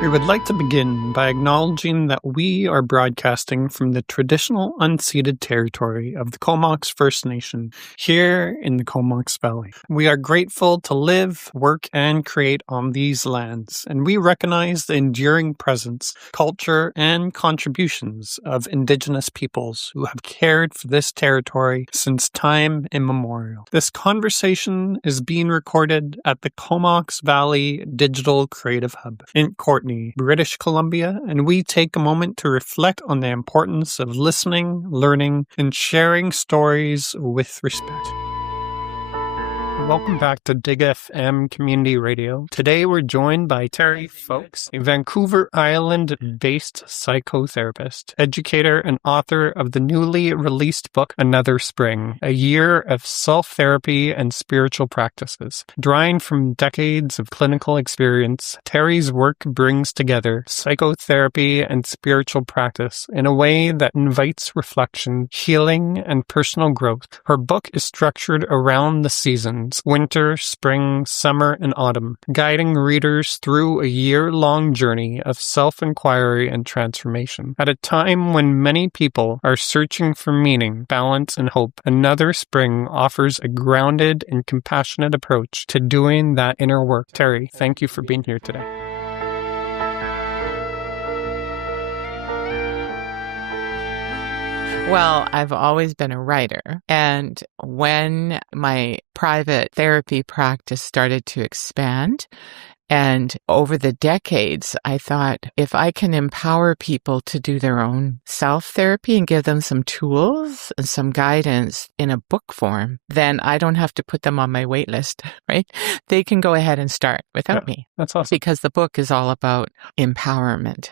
We would like to begin by acknowledging that we are broadcasting from the traditional unceded territory of the Comox First Nation here in the Comox Valley. We are grateful to live, work, and create on these lands, and we recognize the enduring presence, culture, and contributions of Indigenous peoples who have cared for this territory since time immemorial. This conversation is being recorded at the Comox Valley Digital Creative Hub in Courtney, British Columbia, and we take a moment to reflect on the importance of listening, learning, and sharing stories with respect. Welcome back to Dig FM Community Radio. Today we're joined by Terry Folks, a Vancouver Island-based psychotherapist, educator, and author of the newly released book, Another Spring, a year of self-therapy and spiritual practices. Drawing from decades of clinical experience, Terry's work brings together psychotherapy and spiritual practice in a way that invites reflection, healing, and personal growth. Her book is structured around the seasons: winter, spring, summer, and autumn, guiding readers through a year-long journey of self-inquiry and transformation. At a time when many people are searching for meaning, balance, and hope, Another Spring offers a grounded and compassionate approach to doing that inner work. Terry, thank you for being here today. Well, I've always been a writer, and when my private therapy practice started to expand, and over the decades, I thought, if I can empower people to do their own self-therapy and give them some tools and some guidance in a book form, then I don't have to put them on my wait list, right? They can go ahead and start without me. That's awesome. Because the book is all about empowerment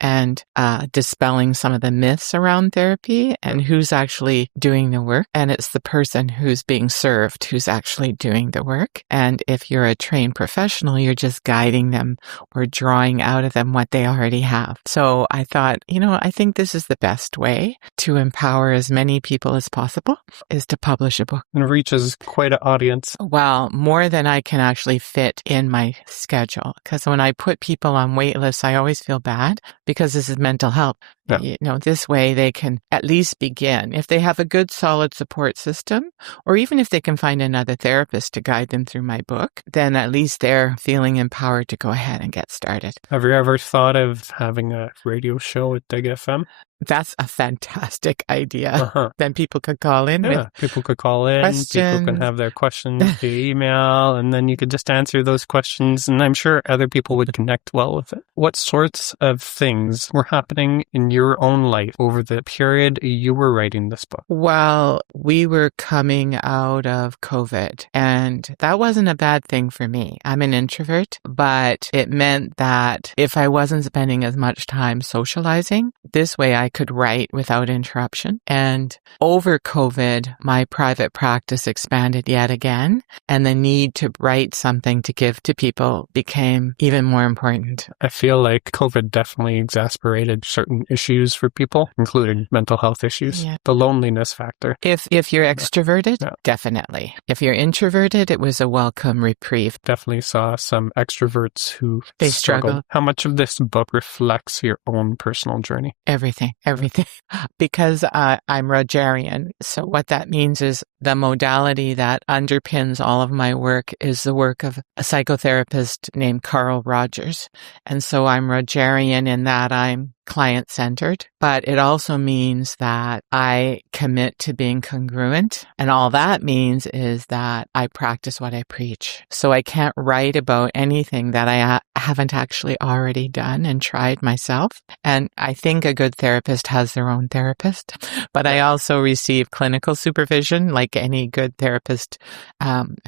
and dispelling some of the myths around therapy and who's actually doing the work. And it's the person who's being served who's actually doing the work. And if you're a trained professional, you're just guiding them or drawing out of them what they already have. So I thought, I think this is the best way to empower as many people as possible is to publish a book. And it reaches quite an audience. Well, more than I can actually fit in my schedule. Because when I put people on wait lists, I always feel bad because this is mental health. Yeah. This way they can at least begin. If they have a good, solid support system, or even if they can find another therapist to guide them through my book, then at least they're feeling empowered to go ahead and get started. Have you ever thought of having a radio show at Dig FM? That's a fantastic idea. Then people could call in with people could call in, questions. People can have their questions via email, and then you could just answer those questions, and I'm sure other people would connect well with it. What sorts of things were happening in your own life over the period you were writing this book? Well, we were coming out of COVID, and that wasn't a bad thing for me. I'm an introvert, but it meant that if I wasn't spending as much time socializing, this way I could write without interruption. And over COVID, my private practice expanded yet again, and the need to write something to give to people became even more important. I feel like COVID definitely exacerbated certain issues for people, including mental health issues, the loneliness factor. If you're extroverted, definitely. If you're introverted, it was a welcome reprieve. Definitely saw some extroverts who They struggled. struggle. How much of this book reflects your own personal journey? Everything. Because I'm Rogerian. So what that means is the modality that underpins all of my work is the work of a psychotherapist named Carl Rogers. And so I'm Rogerian in that I'm client-centered, but it also means that I commit to being congruent. And all that means is that I practice what I preach. So I can't write about anything that I haven't actually already done and tried myself. And I think a good therapist has their own therapist, but I also receive clinical supervision like any good therapist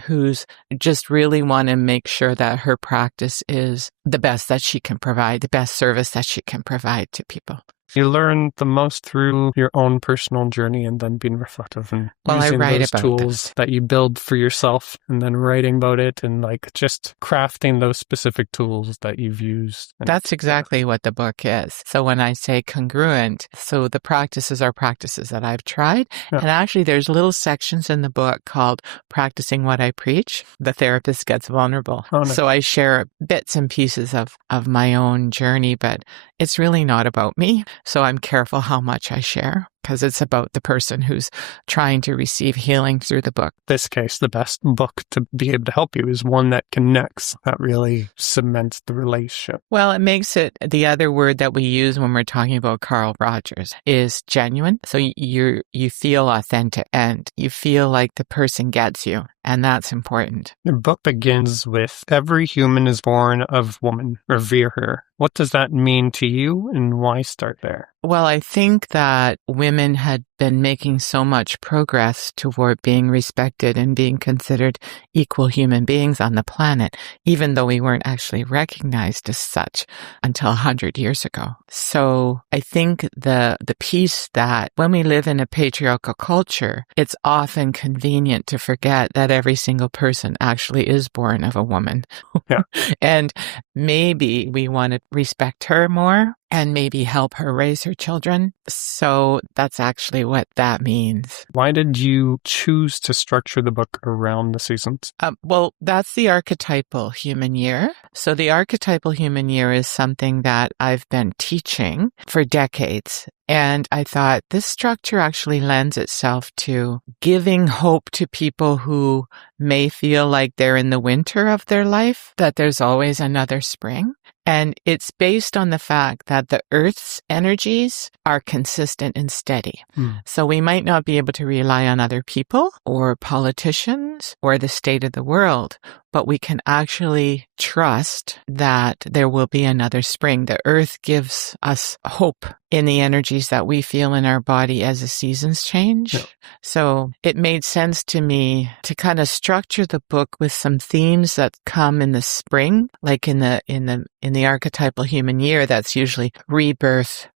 who's just really want to make sure that her practice is the best that she can provide, the best service that she can provide to people. You learn the most through your own personal journey and then being reflective and Well, I using write those about tools this. that you build for yourself and then writing about it and like just crafting those specific tools that you've used. And, That's exactly what the book is. So when I say congruent, so the practices are practices that I've tried. Yeah. And actually there's little sections in the book called Practicing What I Preach. The therapist gets vulnerable. Oh, nice. So I share bits and pieces of my own journey, but it's really not about me. So I'm careful how much I share because it's about the person who's trying to receive healing through the book. This case, the best book to be able to help you is one that connects, that really cements the relationship. Well, it makes it, the other word that we use when we're talking about Carl Rogers is genuine. So you feel authentic and you feel like the person gets you. And that's important. The book begins with every human is born of woman, revere her. What does that mean to you and why start there? Well, I think that women had been making so much progress toward being respected and being considered equal human beings on the planet, even though we weren't actually recognized as such until 100 years ago. So I think the piece that when we live in a patriarchal culture, it's often convenient to forget that every single person actually is born of a woman. Yeah. And maybe we want to respect her more and maybe help her raise her children. So that's actually what that means. Why did you choose to structure the book around the seasons? Well, that's the archetypal human year. So the archetypal human year is something that I've been teaching for decades. And I thought this structure actually lends itself to giving hope to people who may feel like they're in the winter of their life, that there's always another spring. And it's based on the fact that the Earth's energies are consistent and steady. So we might not be able to rely on other people or politicians or the state of the world, but we can actually trust that there will be another spring. The Earth gives us hope in the energies that we feel in our body as the seasons change. Yeah. So it made sense to me to kind of structure the book with some themes that come in the spring, like in the archetypal human year, that's usually rebirth,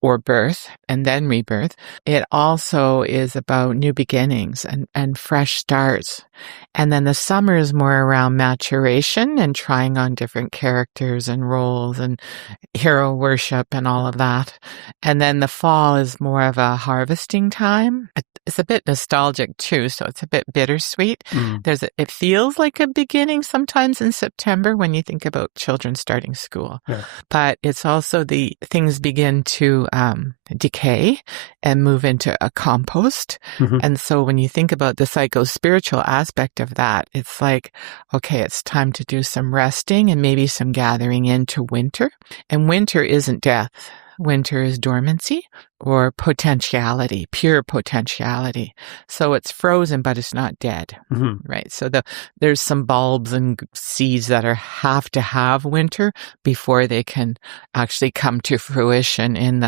or birth and then rebirth. It also is about new beginnings and fresh starts. And then the summer is more around maturation and trying on different characters and roles and hero worship and all of that. And then the fall is more of a harvesting time. It's a bit nostalgic too, so it's a bit bittersweet. It feels like a beginning sometimes in September when you think about children starting school. Yeah. But it's also the things begin to decay and move into a compost. And so when you think about the psycho-spiritual aspect of that, it's like, okay, it's time to do some resting and maybe some gathering into winter. And winter isn't death. Winter is dormancy or potentiality, pure potentiality. So it's frozen, but it's not dead, right? So there's some bulbs and seeds that have to have winter before they can actually come to fruition in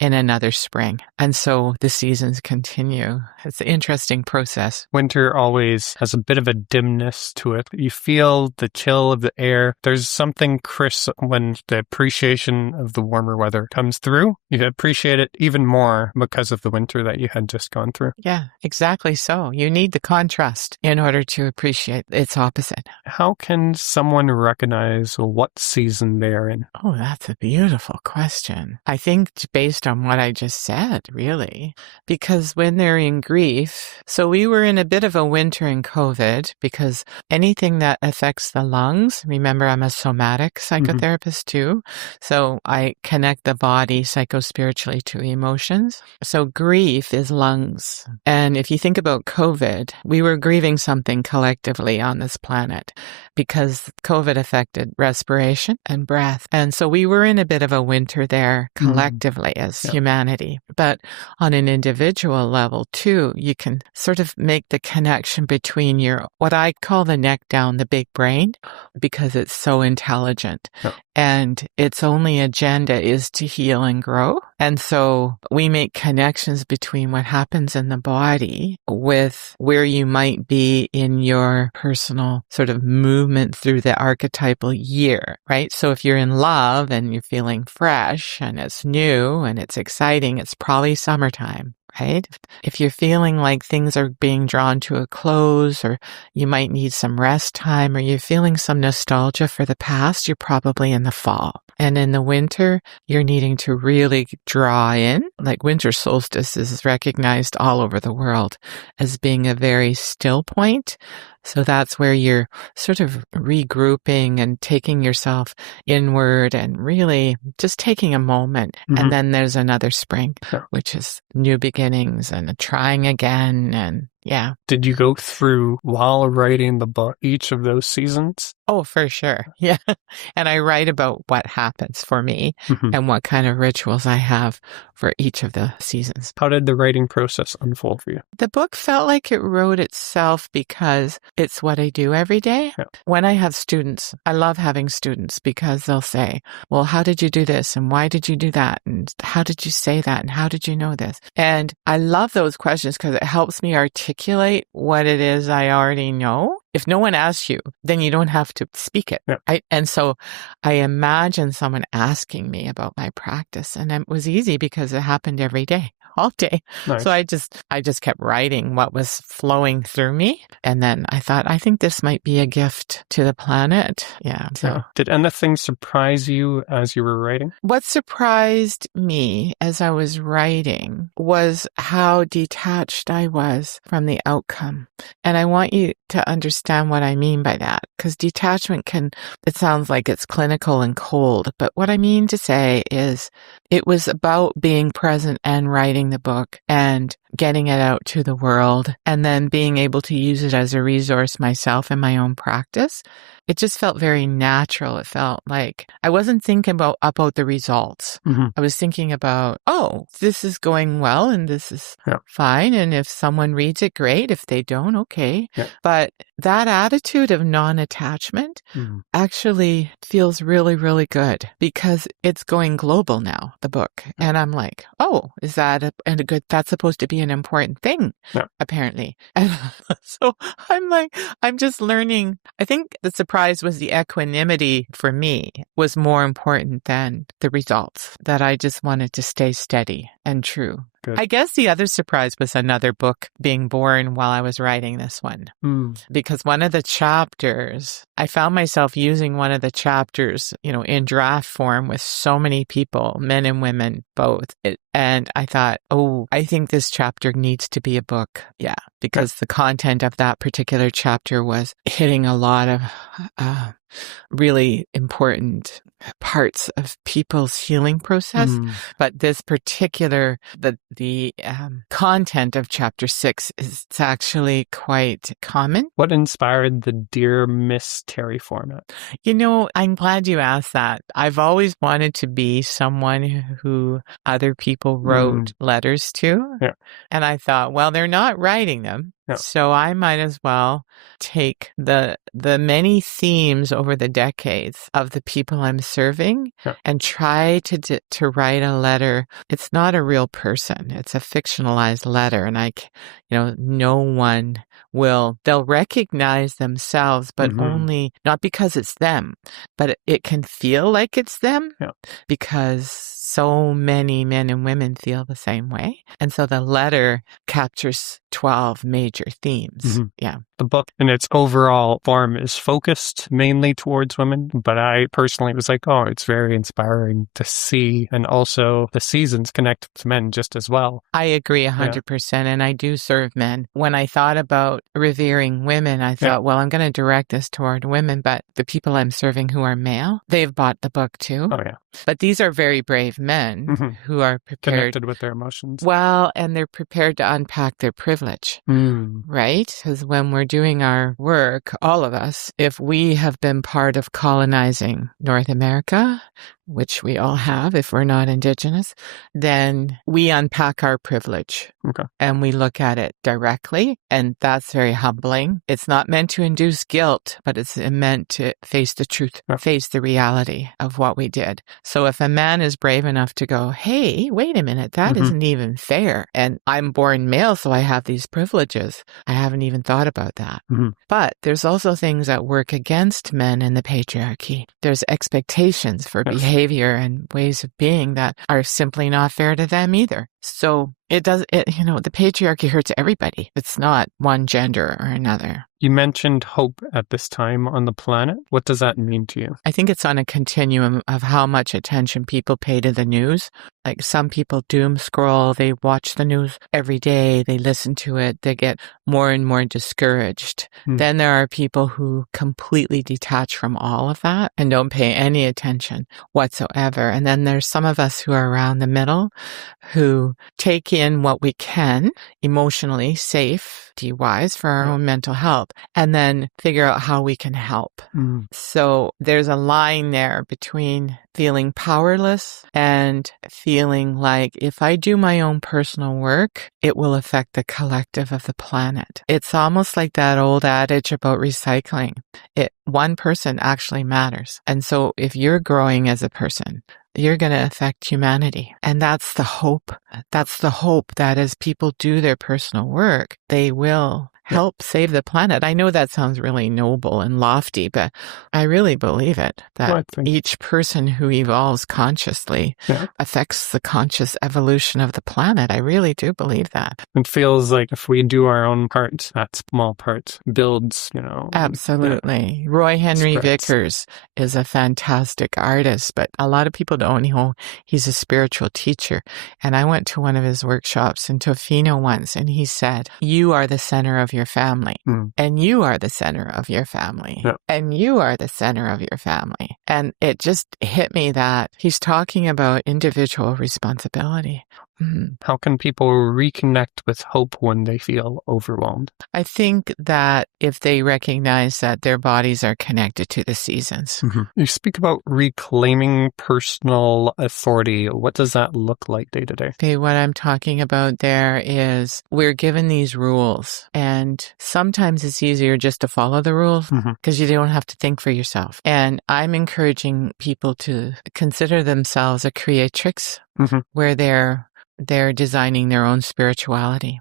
another spring. And so the seasons continue. It's an interesting process. Winter always has a bit of a dimness to it. You feel the chill of the air. There's something crisp when the appreciation of the warmer weather comes through. You appreciate it even more because of the winter that you had just gone through. Yeah, exactly so. You need the contrast in order to appreciate its opposite. How can someone recognize what season they are in? Oh, that's a beautiful question. I think based on what I just said, really, because when they're in grief, so we were in a bit of a winter in COVID because anything that affects the lungs, remember I'm a somatic psychotherapist too, so I connect the body psychospiritually to emotions. So grief is lungs. And if you think about COVID, we were grieving something collectively on this planet because COVID affected respiration and breath. And so we were in a bit of a winter there collectively as humanity. But on an individual level too, you can sort of make the connection between what I call the neck down, the big brain, because it's so intelligent. And its only agenda is to heal and grow. And so how we make connections between what happens in the body with where you might be in your personal sort of movement through the archetypal year, right? So if you're in love and you're feeling fresh and it's new and it's exciting, it's probably summertime. Right? If you're feeling like things are being drawn to a close, or you might need some rest time, or you're feeling some nostalgia for the past, you're probably in the fall. And in the winter, you're needing to really draw in. Like winter solstice is recognized all over the world as being a very still point. So that's where you're sort of regrouping and taking yourself inward and really just taking a moment. Mhm. And then there's another spring, Yeah. which is new beginnings and trying again. And yeah. Did you go through, while writing the book, each of those seasons? Oh, for sure. Yeah. And I write about what happens for me Mhm. and what kind of rituals I have for each of the seasons. How did the writing process unfold for you? The book felt like it wrote itself because it's what I do every day. Yeah. When I have students, I love having students because they'll say, well, how did you do this? And why did you do that? And how did you say that? And how did you know this? And I love those questions because it helps me articulate what it is I already know. If no one asks you, then you don't have to speak it. Yeah. Right? And so I imagine someone asking me about my practice, and it was easy because it happened every day, all day. Nice. So I just kept writing what was flowing through me. And then I thought, I think this might be a gift to the planet. Yeah. So Yeah. Did anything surprise you as you were writing? what surprised me as I was writing was how detached I was from the outcome. And I want you to understand what I mean by that, because detachment it sounds like it's clinical and cold. But what I mean to say is it was about being present and writing the book and getting it out to the world and then being able to use it as a resource myself in my own practice. It just felt very natural. It felt like I wasn't thinking about the results. Mm-hmm. I was thinking about, oh, this is going well and this is Yeah. fine. And if someone reads it, great. If they don't, okay. Yeah. But that attitude of non-attachment Mm-hmm. actually feels really, really good because it's going global now, the book. And I'm like, oh, is that that's supposed to be an important thing, Yeah. apparently. And so I'm just learning. I think the surprise was the equanimity for me was more important than the results, that I just wanted to stay steady and true. Good. I guess the other surprise was another book being born while I was writing this one. Because one of the chapters, I found myself using one of the chapters, in draft form with so many people, men and women, both. And I thought, oh, I think this chapter needs to be a book. Yeah. Because the content of that particular chapter was hitting a lot of really important parts of people's healing process. But this particular, the content of chapter 6 is actually quite common. What inspired the Dear Miss Terry format? I'm glad you asked that. I've always wanted to be someone who other people wrote letters to. Yeah. And I thought, well, they're not writing them. Yeah. So I might as well take the many themes over the decades of the people I'm serving and try to write a letter. It's not a real person. It's a fictionalized letter. And no one they'll recognize themselves, but only not because it's them, but it can feel like it's them because so many men and women feel the same way. And so the letter captures 12 major themes. Yeah. The book in its overall form is focused mainly towards women, but I personally was like, oh, it's very inspiring to see. And also the seasons connect to men just as well. I agree 100%. And I do serve men. When I thought about revering women, I thought, well, I'm going to direct this toward women, but the people I'm serving who are male, they've bought the book too. Oh, yeah. But these are very brave men who are prepared. Connected with their emotions. Well, and they're prepared to unpack their privilege, right? Because when we're doing our work, all of us, if we have been part of colonizing North America, which we all have if we're not Indigenous, then we unpack our privilege. Okay. And we look at it directly, and that's very humbling. It's not meant to induce guilt, but it's meant to face the truth, face the reality of what we did. So if a man is brave enough to go, hey, wait a minute, that isn't even fair. And I'm born male, so I have these privileges. I haven't even thought about that. But there's also things that work against men in the patriarchy. There's expectations for behavior and ways of being that are simply not fair to them either. So the patriarchy hurts everybody. It's not one gender or another. You mentioned hope at this time on the planet. What does that mean to you? I think it's on a continuum of how much attention people pay to the news. Like some people doom scroll, they watch the news every day, they listen to it, they get more and more discouraged. Then there are people who completely detach from all of that and don't pay any attention whatsoever. And then there's some of us who are around the middle who take in what we can emotionally, safety-wise, for our own mental health, and then figure out how we can help. So there's a line there between feeling powerless and feeling like if I do my own personal work, it will affect the collective of the planet. It's almost like that old adage about recycling. One person actually matters. And so if you're growing as a person, you're going to affect humanity. And that's the hope. That's the hope that as people do their personal work, they will help save the planet. I know that sounds really noble and lofty, but I really believe it, that each person who evolves consciously affects the conscious evolution of the planet. I really do believe that. It feels like if we do our own part, that small part builds, Absolutely. Roy Henry Vickers is a fantastic artist, but a lot of people don't know he's a spiritual teacher. And I went to one of his workshops in Tofino once, and he said, you are the center of your family, and you are the center of your family, and you are the center of your family. And it just hit me that he's talking about individual responsibility. How can people reconnect with hope when they feel overwhelmed? I think that if they recognize that their bodies are connected to the seasons. You speak about reclaiming personal authority. What does that look like day to day? Okay, what I'm talking about there is we're given these rules, and sometimes it's easier just to follow the rules because you don't have to think for yourself. And I'm encouraging people to consider themselves a creatrix where they're designing their own spirituality.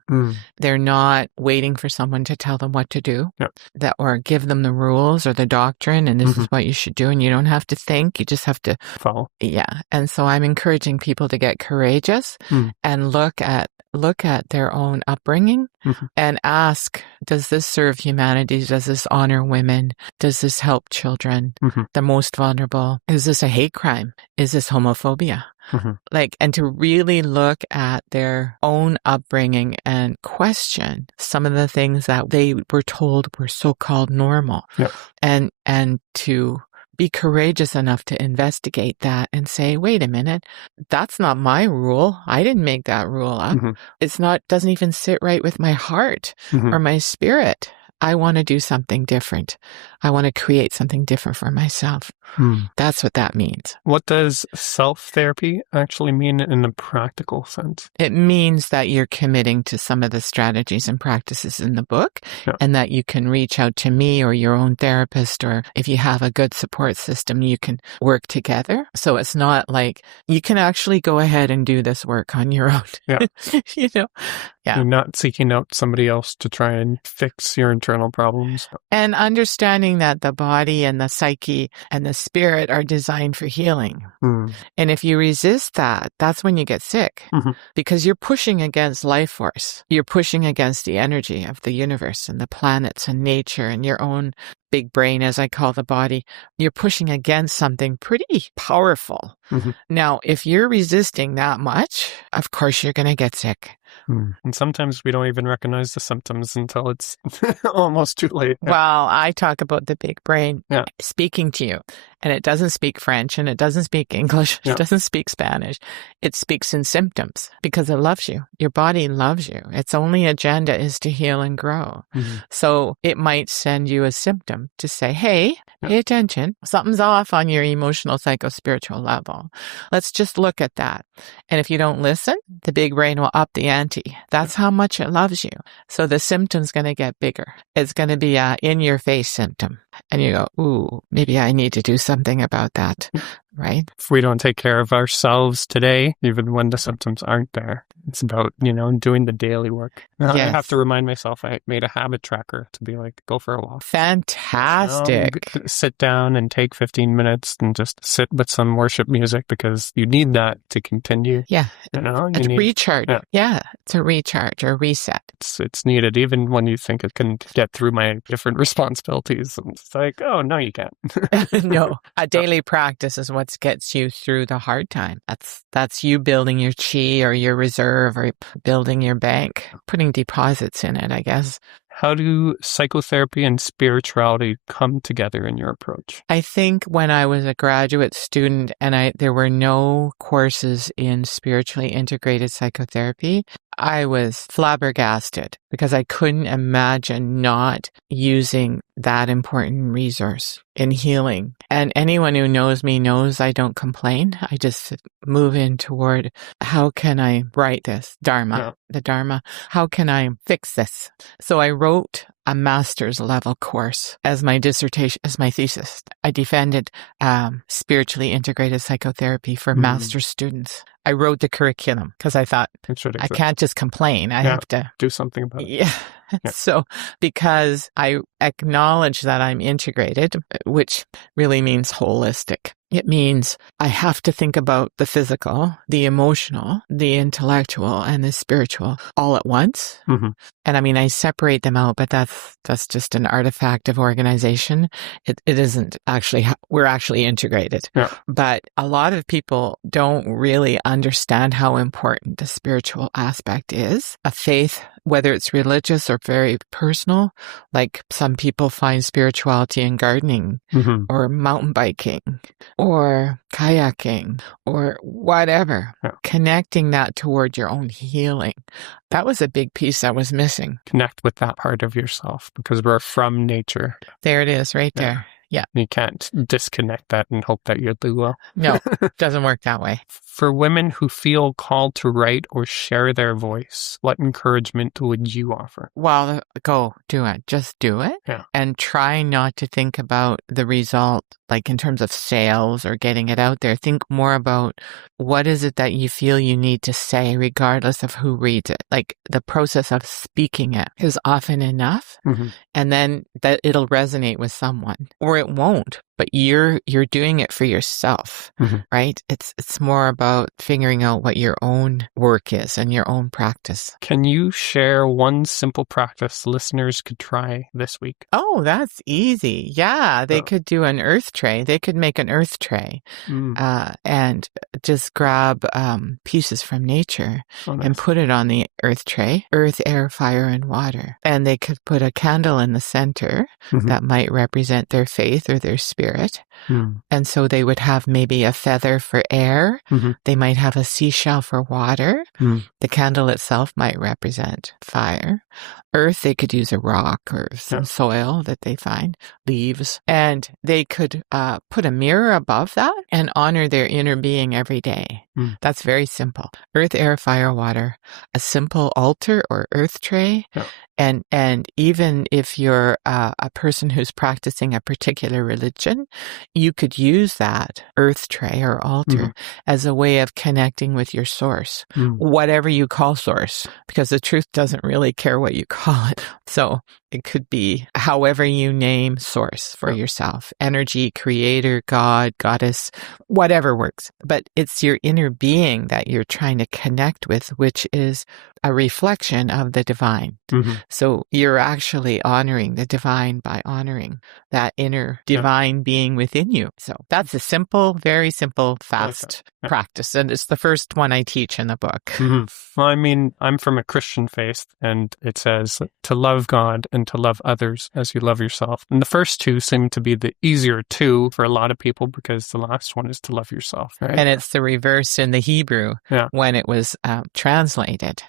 They're not waiting for someone to tell them what to do or give them the rules or the doctrine and this is what you should do, and you don't have to think, you just have to follow. Yeah. And so I'm encouraging people to get courageous and look at their own upbringing and ask, does this serve humanity? Does this honor women? Does this help children, the most vulnerable? Is this a hate crime? Is this homophobia? And to really look at their own upbringing and question some of the things that they were told were so-called normal, and to be courageous enough to investigate that and say, wait a minute, that's not my rule. I didn't make that rule up. Doesn't even sit right with my heart or my spirit. I want to do something different. I want to create something different for myself. That's what that means. What does self-therapy actually mean in a practical sense? It means that you're committing to some of the strategies and practices in the book and that you can reach out to me or your own therapist, or if you have a good support system, you can work together. So it's not like you can actually go ahead and do this work on your own. You're not seeking out somebody else to try and fix your internal problems. And understanding that the body and the psyche and the spirit are designed for healing. And if you resist that, that's when you get sick because you're pushing against life force. You're pushing against the energy of the universe and the planets and nature and your own big brain, as I call the body. You're pushing against something pretty powerful. Now, if you're resisting that much, of course you're going to get sick. And sometimes we don't even recognize the symptoms until it's almost too late. Well, I talk about the big brain speaking to you. and it doesn't speak French and it doesn't speak English. Yeah. It doesn't speak Spanish. It speaks in symptoms because it loves you. Your body loves you. Its only agenda is to heal and grow. Mm-hmm. So it might send you a symptom to say, hey, pay attention. Something's off on your emotional, psycho-spiritual level. Let's just look at that. And if you don't listen, the big brain will up the ante. That's how much it loves you. So the symptom's going to get bigger. It's going to be a in-your-face symptom. And you go, ooh, maybe I need to do something about that, right? If we don't take care of ourselves today, even when the symptoms aren't there, it's about, doing the daily work. I have to remind myself I made a habit tracker to be like, go for a walk. Fantastic. Sit down and take 15 minutes and just sit with some worship music because you need that to continue. Yeah. It's recharge. Yeah. It's a recharge or reset. It's needed even when you think it can get through my different responsibilities. It's like, oh, no, you can't. No, a daily practice is what gets you through the hard time. That's you building your chi or your reserve or building your bank, putting deposits in it, I guess. How do psychotherapy and spirituality come together in your approach? I think when I was a graduate student and there were no courses in spiritually integrated psychotherapy, I was flabbergasted because I couldn't imagine not using that important resource in healing. And anyone who knows me knows I don't complain. I just move in toward how can I write this? The Dharma. How can I fix this? So I wrote a master's level course as my dissertation, as my thesis. I defended spiritually integrated psychotherapy for master's students. I wrote the curriculum because I thought I can't just complain. I have to do something about it. Yeah. So because I acknowledge that I'm integrated, which really means holistic. It means I have to think about the physical, the emotional, the intellectual, and the spiritual all at once. Mm-hmm. And I mean, I separate them out, but that's just an artifact of organization. It isn't actually, we're actually integrated. Yeah. But a lot of people don't really understand how important the spiritual aspect is. A faith, whether it's religious or very personal, like some people find spirituality in gardening or mountain biking or kayaking or whatever, connecting that toward your own healing. That was a big piece that was missing. Connect with that part of yourself because we're from nature. There it is right there. Yeah. You can't disconnect that and hope that you'll do well. No, it doesn't work that way. For women who feel called to write or share their voice, what encouragement would you offer? Well, go do it. Just do it. Yeah. And try not to think about the result, like in terms of sales or getting it out there. Think more about what is it that you feel you need to say, regardless of who reads it. Like the process of speaking it is often enough. And then that it'll resonate with someone or it won't. But you're doing it for yourself, right? It's more about figuring out what your own work is and your own practice. Can you share one simple practice listeners could try this week? Oh, that's easy. Yeah, they could do an earth tray. They could make an earth tray and just grab pieces from nature and put it on the earth tray, earth, air, fire, and water. And they could put a candle in the center that might represent their faith or their spirit. And so they would have maybe a feather for air. They might have a seashell for water. The candle itself might represent fire. Earth, they could use a rock or some soil that they find, leaves. And they could put a mirror above that and honor their inner being every day. That's very simple. Earth, air, fire, water. A simple altar or earth tray. And even if you're a person who's practicing a particular religion, you could use that earth tray or altar as a way of connecting with your source, whatever you call source, because the truth doesn't really care what you call it. So it could be however you name source for yourself, energy, creator, God, goddess, whatever works. But it's your inner being that you're trying to connect with, which is a reflection of the divine. So you're actually honoring the divine by honoring that inner divine being within you. So that's a simple, very simple, fast practice. And it's the first one I teach in the book. Well, I mean, I'm from a Christian faith and it says to love God and begin to love others as you love yourself. And the first two seem to be the easier two for a lot of people because the last one is to love yourself, right? And it's the reverse in the Hebrew when it was translated.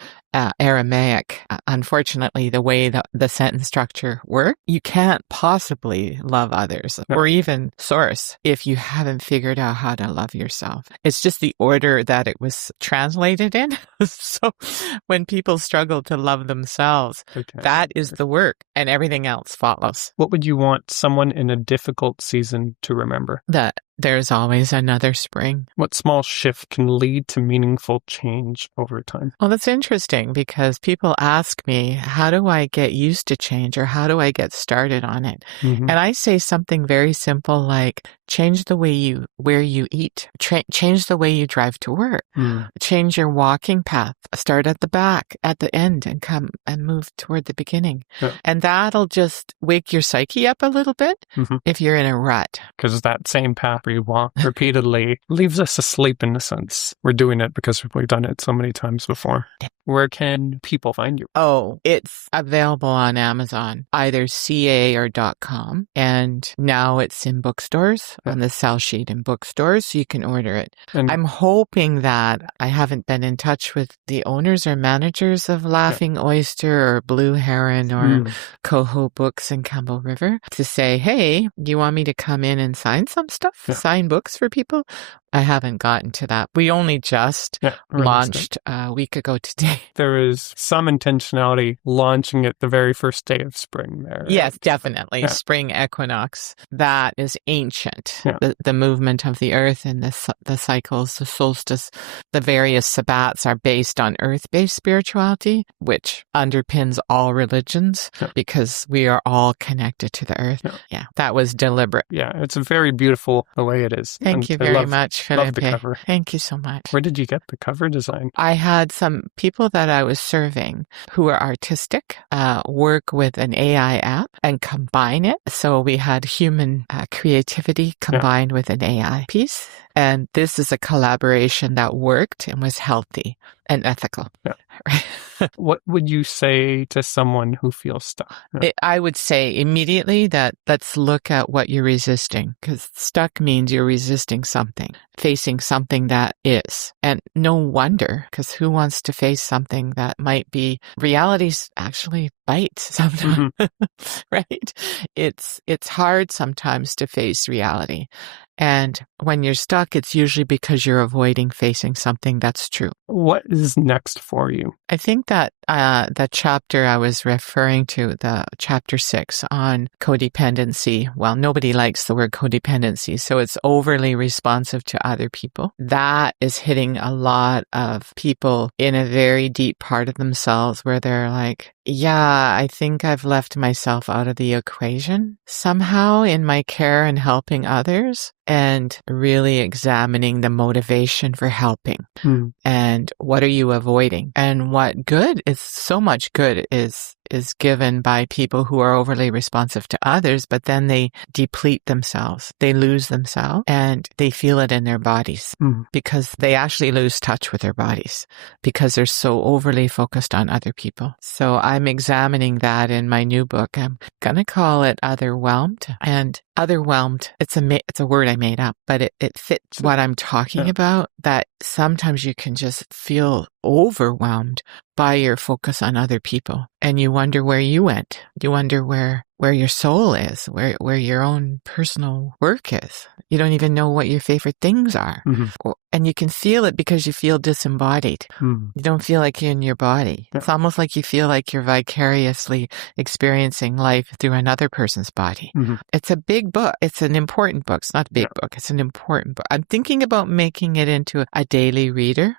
Aramaic, unfortunately, the way that the sentence structure works, you can't possibly love others or even source if you haven't figured out how to love yourself. It's just the order that it was translated in. So when people struggle to love themselves, that is the work and everything else follows. What would you want someone in a difficult season to remember? That there's always another spring. What small shift can lead to meaningful change over time? Well, that's interesting because people ask me, how do I get used to change or how do I get started on it? And I say something very simple like, change the way where you eat, change the way you drive to work, change your walking path, start at the back, at the end and come and move toward the beginning. And that'll just wake your psyche up a little bit if you're in a rut. Because that same path where you walk repeatedly leaves us asleep in a sense. We're doing it because we've done it so many times before. Where can people find you? Oh, it's available on Amazon, either CA or .com. And now it's in bookstores, on the sell sheet in bookstores, so you can order it. And I'm hoping that I haven't been in touch with the owners or managers of Laughing Oyster or Blue Heron or Coho Books in Campbell River to say, hey, do you want me to come in and sign some stuff? Sign books for people? I haven't gotten to that. We only just launched a week ago today. There is some intentionality launching it the very first day of spring there. Right? Yes, definitely. Spring equinox. That is ancient. The movement of the earth and the cycles, the solstice, the various sabbats are based on earth-based spirituality, which underpins all religions because we are all connected to the earth. Yeah, that was deliberate. Yeah, it's very beautiful the way it is. Thank you very much. Love the cover. Thank you so much. Where did you get the cover design? I had some people that I was serving who are artistic work with an AI app and combine it. So we had human creativity combined with an AI piece. And this is a collaboration that worked and was healthy and ethical. What would you say to someone who feels stuck? I would say immediately that let's look at what you're resisting, because stuck means you're resisting something, facing something that is. And no wonder, because who wants to face something that might be reality's actually bite sometimes, right? It's hard sometimes to face reality. And when you're stuck, it's usually because you're avoiding facing something that's true. What is next for you? I think that the chapter I was referring to, the chapter 6 on codependency, well, nobody likes the word codependency, so it's overly responsive to other people. That is hitting a lot of people in a very deep part of themselves where they're like, yeah, I think I've left myself out of the equation somehow in my care and helping others, and really examining the motivation for helping. And what are you avoiding? And what good is, so much good is given by people who are overly responsive to others, but then they deplete themselves. They lose themselves and they feel it in their bodies because they actually lose touch with their bodies because they're so overly focused on other people. So I'm examining that in my new book. I'm going to call it Otherwhelmed. And otherwhelmed, it's a word I made up, but it fits what I'm talking about, that sometimes you can just feel overwhelmed by your focus on other people. And you wonder where you went. You wonder where your soul is, where your own personal work is. You don't even know what your favorite things are. And you can feel it because you feel disembodied. You don't feel like you're in your body. It's almost like you feel like you're vicariously experiencing life through another person's body. It's a big book. It's an important book. It's not a big book. It's an important book. I'm thinking about making it into a daily reader.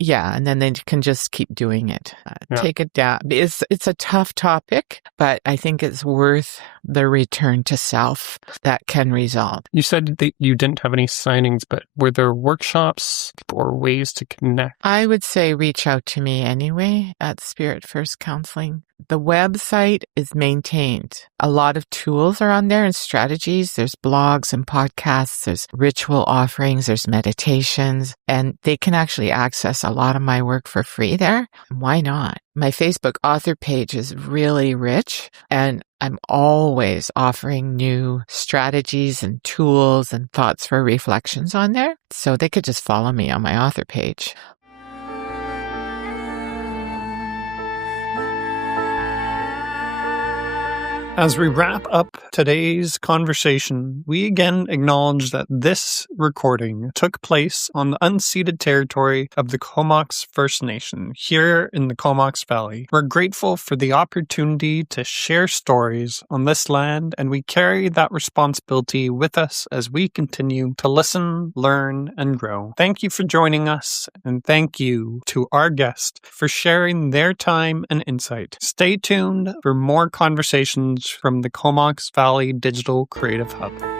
Yeah, and then they can just keep doing it. Take it down. It's a tough topic, but I think it's worth the return to self that can result. You said that you didn't have any signings, but were there workshops or ways to connect? I would say reach out to me anyway at Spirit First Counseling. The website is maintained. A lot of tools are on there and strategies. There's blogs and podcasts. There's ritual offerings. There's meditations. And they can actually access a lot of my work for free there. Why not? My Facebook author page is really rich, and I'm always offering new strategies and tools and thoughts for reflections on there. So they could just follow me on my author page. As we wrap up today's conversation, we again acknowledge that this recording took place on the unceded territory of the Comox First Nation here in the Comox Valley. We're grateful for the opportunity to share stories on this land, and we carry that responsibility with us as we continue to listen, learn, and grow. Thank you for joining us, and thank you to our guest for sharing their time and insight. Stay tuned for more conversations from the Comox Valley Digital Creative Hub.